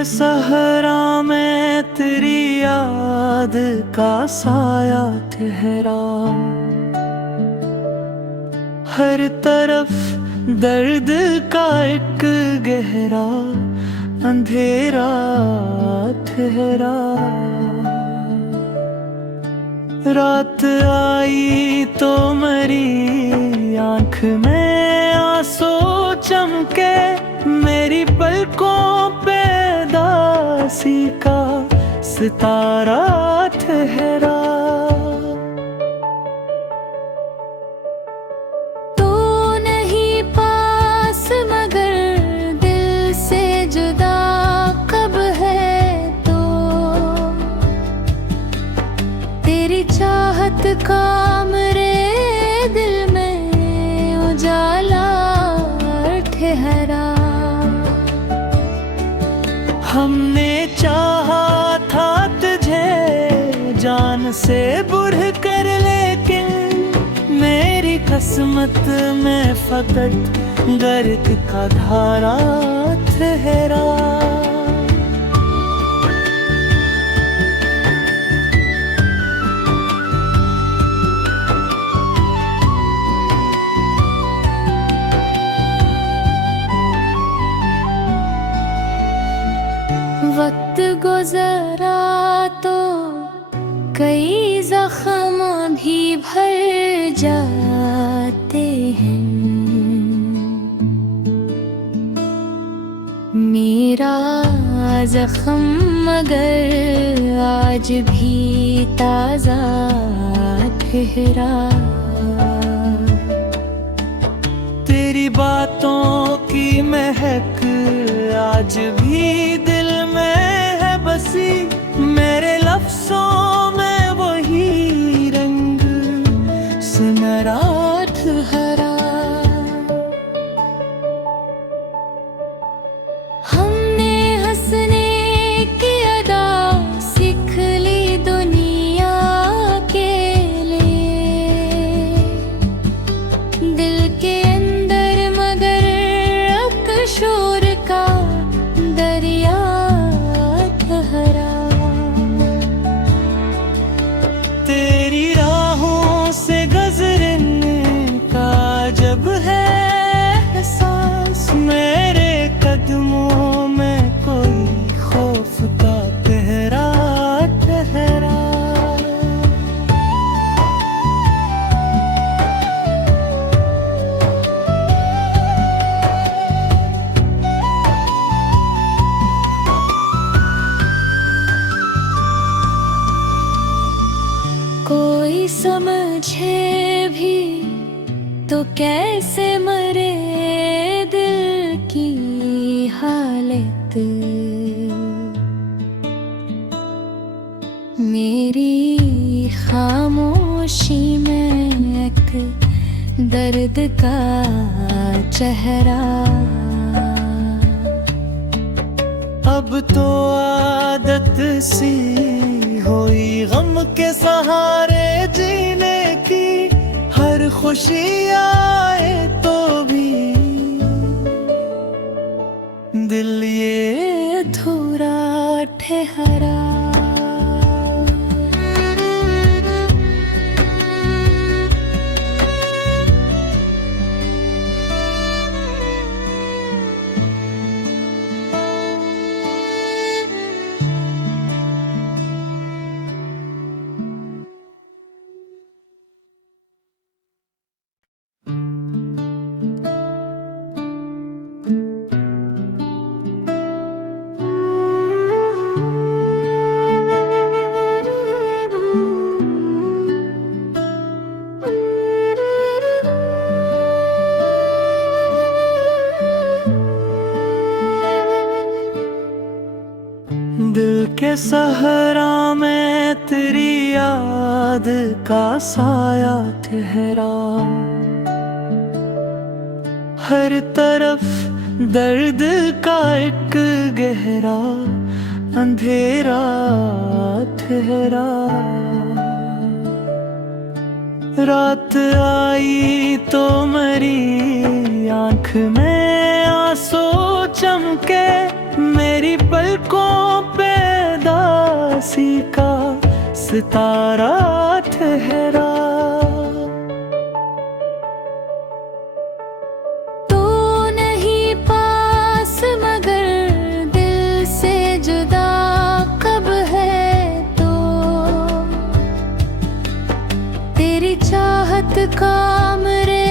के सहरा में तेरी याद का साया ठहरा, हर तरफ दर्द का एक गहरा अंधेरा ठहरा। रात आई तो मेरी आँख में आंसू चमके, मेरी पलकों पे दासी का सितारा ठहरा। तू नहीं पास मगर दिल से जुदा कब है तो, तेरी चाहत का मेरे दिल में उजाला ठहरा। हमने चाहा था तुझे जान से बुढ़ कर, लेकिन मेरी किस्मत में फकत दर्द का धारा ठहरा। वक्त गुजरा तो कई जख्म भी भर जाते हैं, मेरा जख्म मगर आज भी ताजा ठहरा। तेरी बातों की महक आज भी दिल में है बसी, मेरे लफ्ज़ों में वही रंग सुनहरा ठहरा। हमने हंसने की अदा सीख ली दुनिया के लिए, दिल के अंदर मगर अकशोर का दरिया ठहरा। तेरी राहों से गुजरने का जब है एहसास, मेरे कदमों में कोई खौफ का पहरा ठहरा। कोई समझे भी तो कैसे मरे दिल की हालत, मेरी खामोशी में एक दर्द का चेहरा। अब तो आदत सी हुई गम के सहारे जीने की, हर खुशी आए तो भी दिल ये अधूरा ठहरा। दिल के सहरा में तेरी याद का साया ठहरा, हर तरफ दर्द का एक गहरा अंधेरा ठहरा। रात आई तो मेरी आँख में आंसू चमके, मेरी मेरी पलकों पे दासी का सितारा ठहरा। तू नहीं पास मगर दिल से जुदा कब है तो, तेरी चाहत का मेरे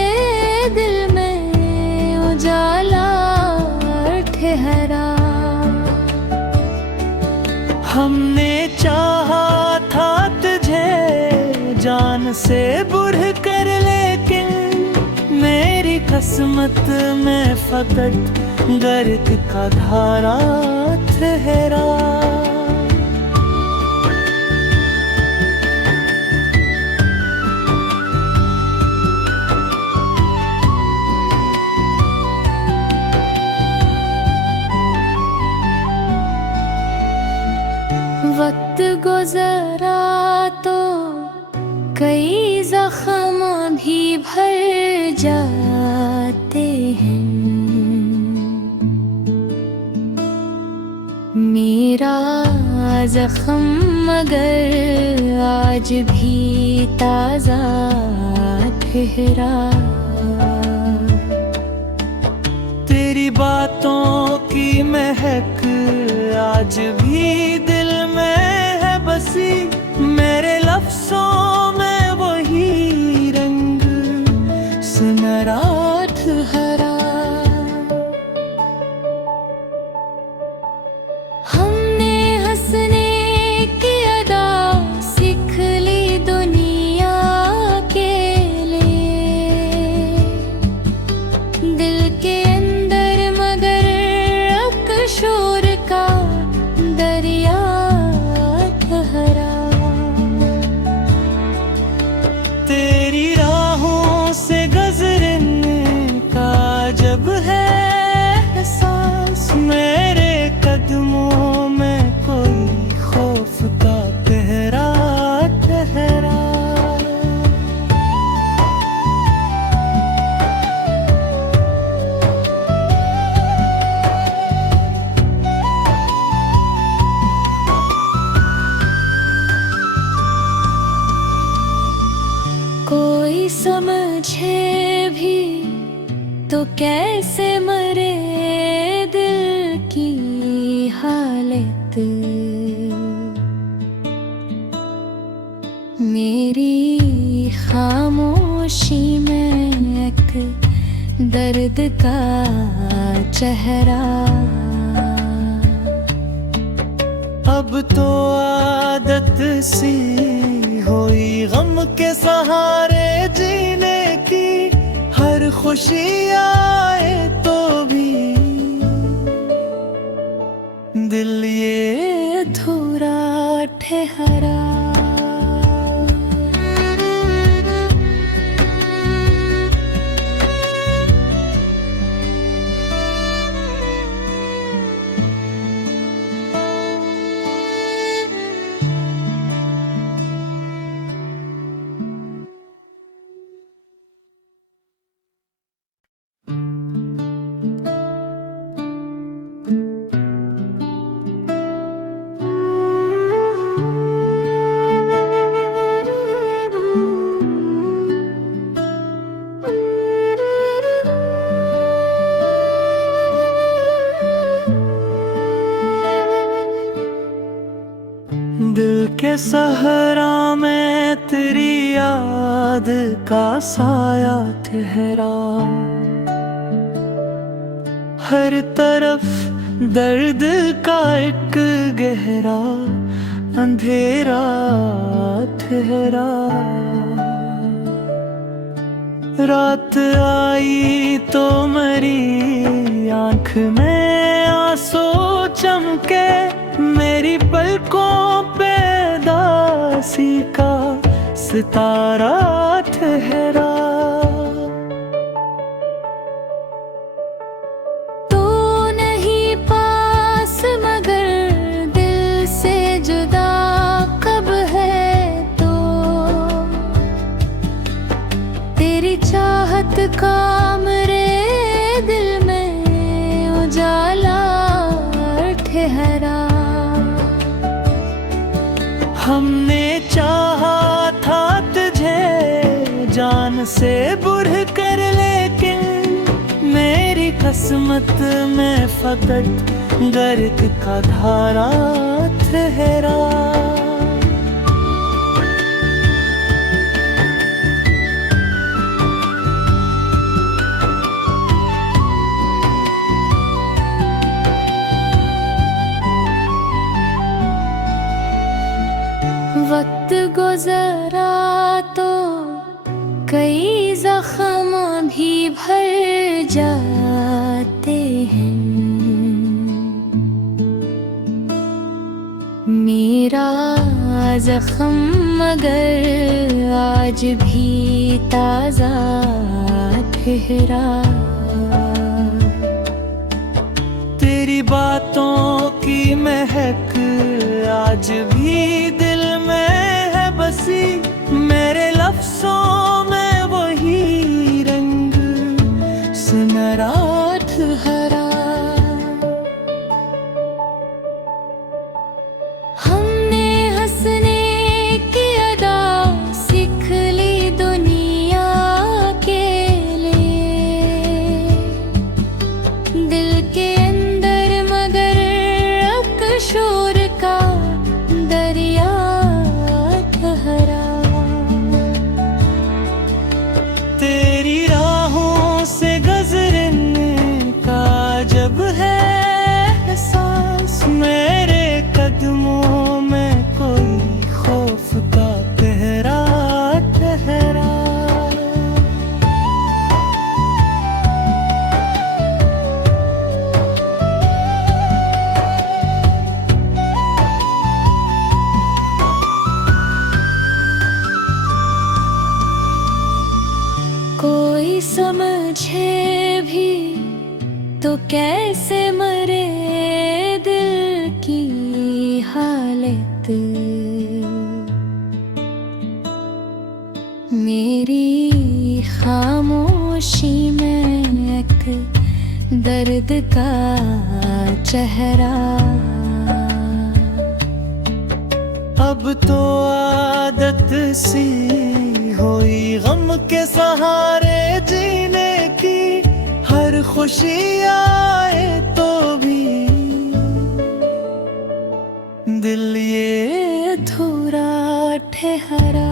दिल में उजाला ठहरा। हमने चाहा था तुझे जान से बढ़ कर, लेकिन मेरी किस्मत में फकत दर्द का धारा ठहरा। वक्त गुजरा तो कई जख्म भी भर जाते हैं, मेरा जख्म मगर आज भी ताज़ा ठहरा। तेरी बातों की महक आज भी दिल में है बसी, मेरे लफ्ज़ों में वही रंग सुनहरा ठहरा। हमने हंसने की अदा सीख ली दुनिया के लिए, दिल के अंदर मगर अकशोर का दरिया ठहरा। तेरी राहों से गुजरने का जब है एहसास, मेरे कदमों में कोई खौफ का पहरा ठहरा। कोई समझे भी तो कैसे मरे दिल की हालत, मेरी खामोशी में एक दर्द का चेहरा। अब तो आदत सी हुई गम के सहारे जीने की, हर खुशी आए तो भी दिल ये अधूरा ठहरा। दिल के सहरा में तेरी याद का साया ठहरा। हर तरफ दर्द का एक गहरा अंधेरा ठहरा। रात आई तो मेरी आँख में आंसू चमके, मेरी पलकों पे दासी का सितारा ठहरा। तू नहीं पास मगर दिल से जुदा कब है तो, तेरी चाहत का मेरे दिल में उजाला ठहरा। हमने चाहा था तुझे जान से बढ़ कर, लेकिन मेरी किस्मत में फकत गर्द का धारा ठहरा। वक्त गुजरा तो कई जख्म भी भर जाते हैं। मेरा जख्म मगर आज भी ताज़ा ठहरा। तेरी बातों की महक आज भी दिल में है बसी, मेरे लफ्ज़ों में वही रंग सुनहरा ठहरा। हमने हंसने की अदा सीख ली दुनिया के लिए, दिल के अंदर मगर अब शोर का दरिया ठहरा। तेरी राहों से गुजरने का जब है एहसास, मेरे कदमों में कोई खौफ का पहरा ठहरा। कोई समझे भी तो कैसे मरे दिल की हालत, मेरी खामोशी में एक दर्द का चेहरा। अब तो आदत सी हुई गम के सहारे जीने की, हर खुशी आए तो भी दिल ये अधूरा ठहरा।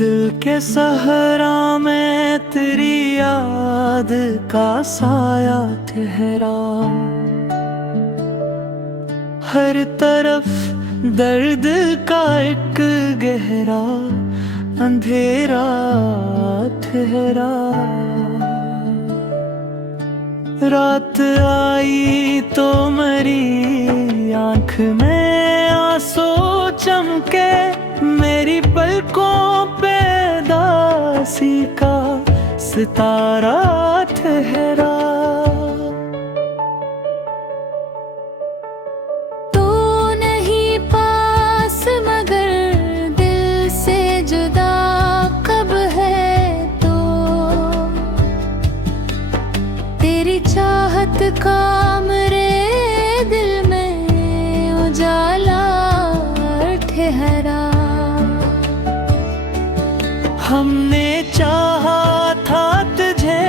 दिल के सहरा में तेरी याद का साया ठहरा। हर तरफ दर्द का एक गहरा अंधेरा ठहरा। रात आई तो मेरी आँख में आंसू चमके, मेरी पलकों पे दासी का सितारा ठहरा। तो नहीं पास मगर दिल से जुदा कब है तो, तेरी चाहत का मेरे दिल में उजाला ठहरा। हमने चाहा था तुझे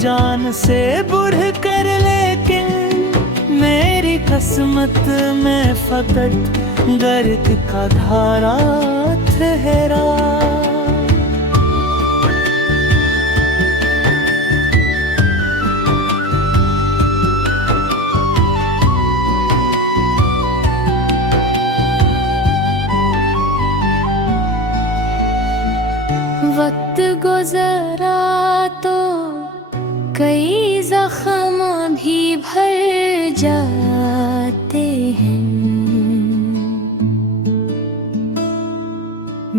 जान से बढ़ कर, लेकिन मेरी किस्मत में फकत गर्द का धारा ठहरा। गुजरा तो कई जख्म भी भर जाते हैं।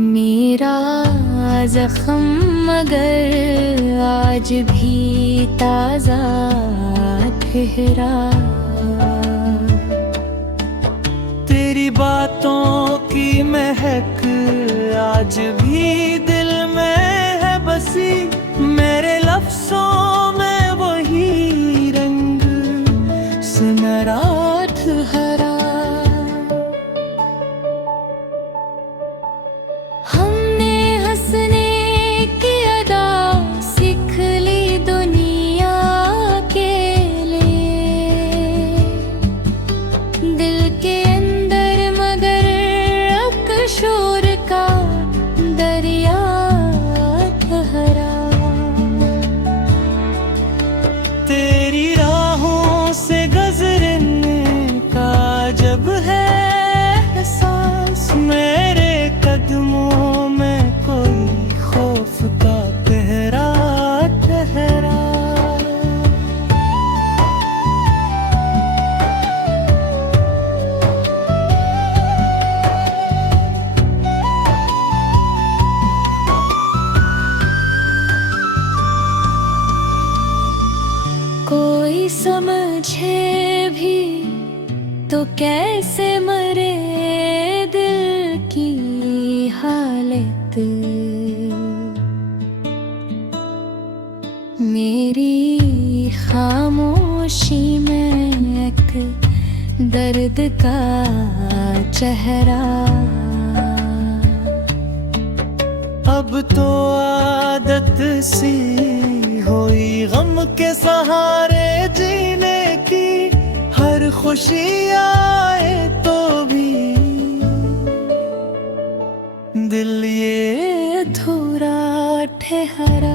मेरा जख्म मगर आज भी ताज़ा ठहरा। तेरी बातों की महक आज भी दिल में है बसी। मेरे लफ्ज़ों में वही रंग सुनहरा ठहरा। हमने हंसने की अदा सीख ली दुनिया के लिए। दिल के अंदर मगर अब शोर का दरिया ठहरा। तेरी राहों से गुजरने का जब है एहसास। मेरे कदमों में कोई खौफ का पहरा ठहरा। कोई समझे भी तो कैसे मरे दिल की हालत। मेरी खामोशी में एक दर्द का चेहरा। अब तो आदत सी हुई गम के सहारे जीने की। हर खुशी आए तो भी दिल ये अधूरा ठहरा।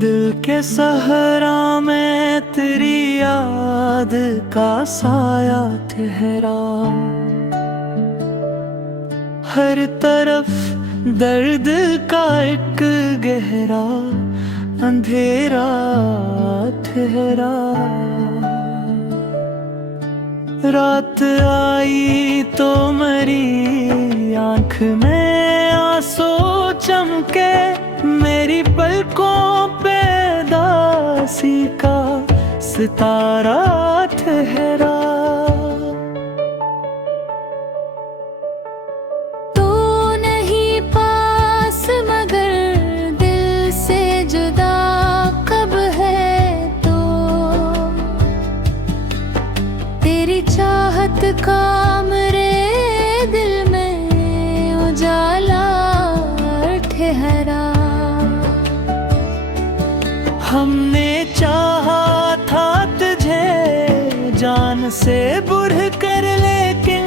दिल के सहरा में तेरी याद का साया ठहरा। हर तरफ दर्द का एक गहरा अंधेरा ठहरा। रात आई तो मेरी आँख में आंसू चमके। मेरी पलकों पे दासी का सितारा ठहरा। तो नहीं पास मगर दिल से जुदा कब है तो। तेरी चाहत का मेरे दिल में उजाला ठहरा। हमने चाहा था तुझे जान से बुढ़ कर, लेकिन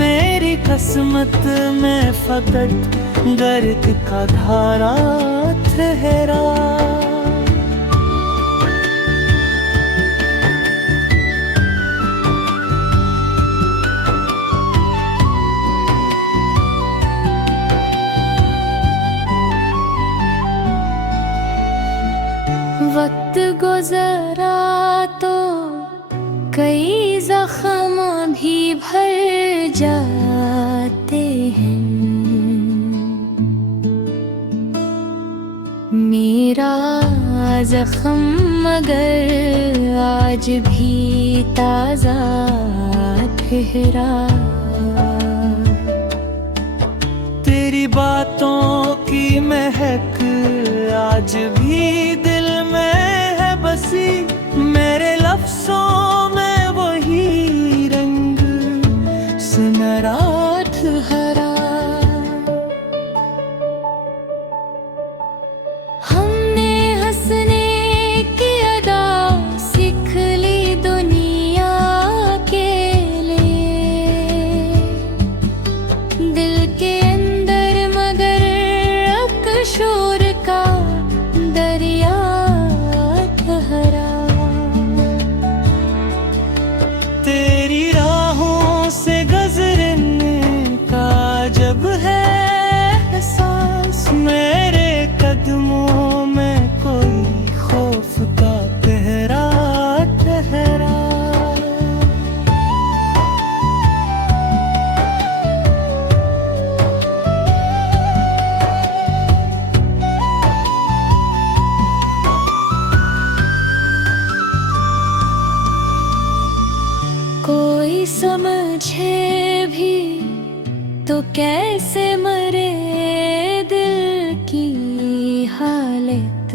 मेरी किस्मत में फकत दर्द का धारा ठहरा। वक्त गुजरा तो कई जख्म भी भर जाते हैं। मेरा जख्म मगर आज भी ताज़ा ठहरा। तेरी बातों की महक आज भी दिल में है बसी, मेरे लफ्जों में वही रंग सुनहरा हरा। हमने हंसने की अदा सीख ली दुनिया के लिए, दिल के अंदर मगर अब शोर का दरिया ठहरा। तेरी राहों से गुजरने का जब है एहसास, मेरे कदमों में कोई खौफ का पहरा ठहरा। कोई समझे भी तो कैसे मरे दिल की हालत,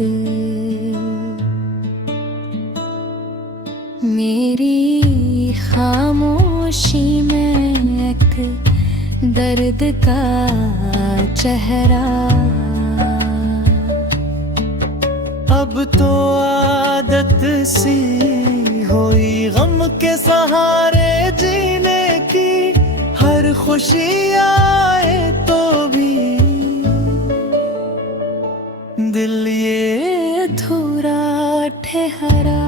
मेरी खामोशी में एक दर्द का चेहरा। अब तो आदत सी हुई गम के सहारे जीने की, हर खुशी आए तो भी दिल ये अधूरा ठहरा।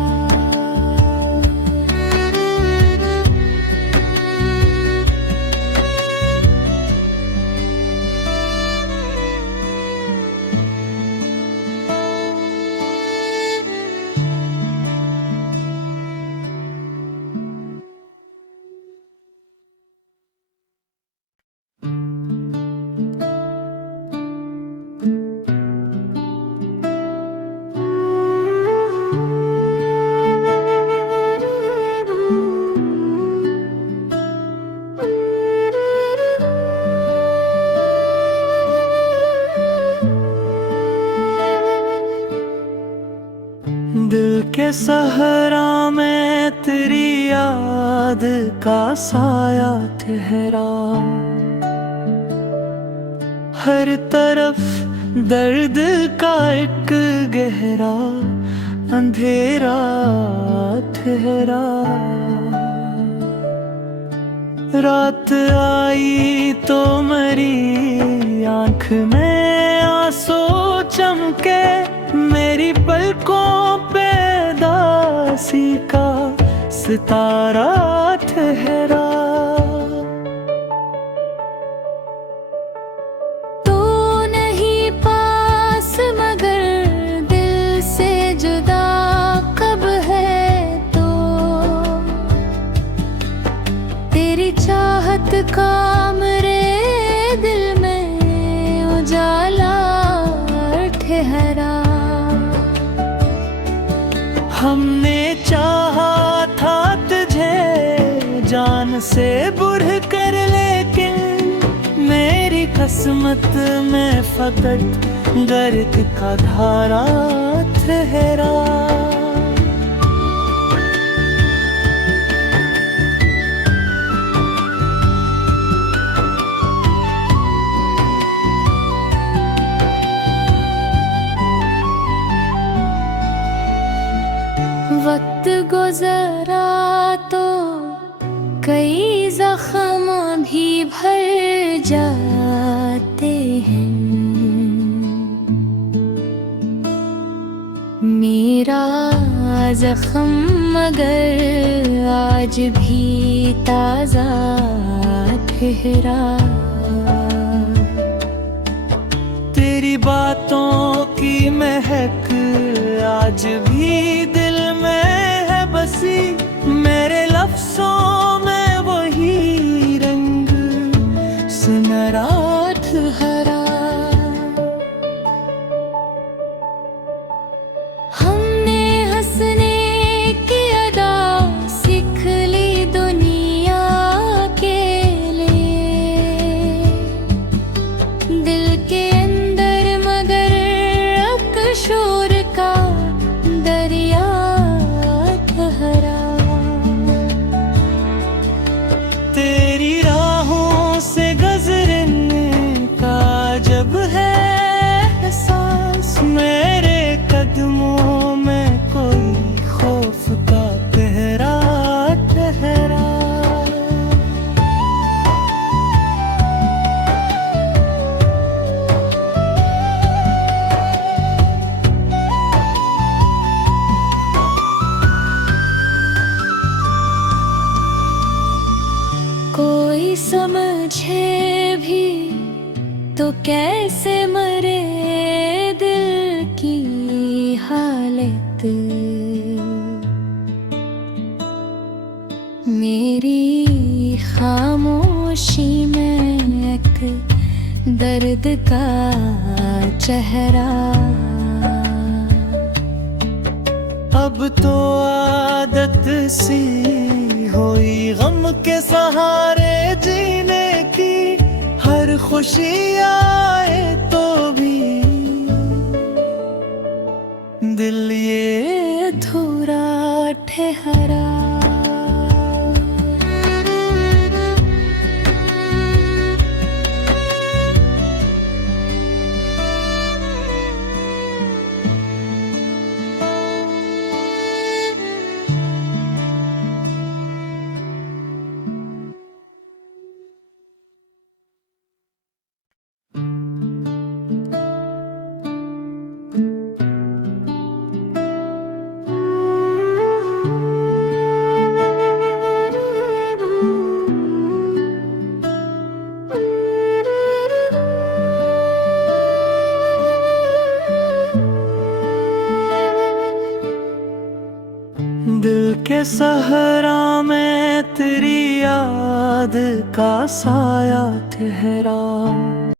दिल के सहरा में तेरी याद का साया ठहरा। हर तरफ दर्द का एक गहरा अंधेरा ठहरा। रात आई तो मेरी आंख में आंसू चमके, मेरी पलकों पे दासी का सितारा ठहरा। तू नहीं पास मगर दिल से जुदा कब है तो, तेरी चाहत का मेरे दिल में उजाला ठहरा। हमने चाहा था तुझे जान से बुढ़ कर, लेकिन मेरी किस्मत में फकत दर्द का धारा ठहरा। वक्त गुजरा तो कई जख्म भी भर जाते हैं, मेरा जख्म मगर आज भी ताजा ठहरा। तेरी बातों की महक आज भी दिल में है बसी, मेरे लफ्जों में वही रंग सुनहरा हरा। हमने हंसने की अदा सीख ली दुनिया के लिए, दिल के अंदर मगर अब शोर का तो कैसे मरे दिल की हालत। मेरी खामोशी में एक दर्द का चेहरा। अब तो आदत सी हुई गम के सहारे जीने की, हर खुशी आए तो भी दिल ये अधूरा ठहरा। दिल के सहरा में तेरी याद का साया ठहरा।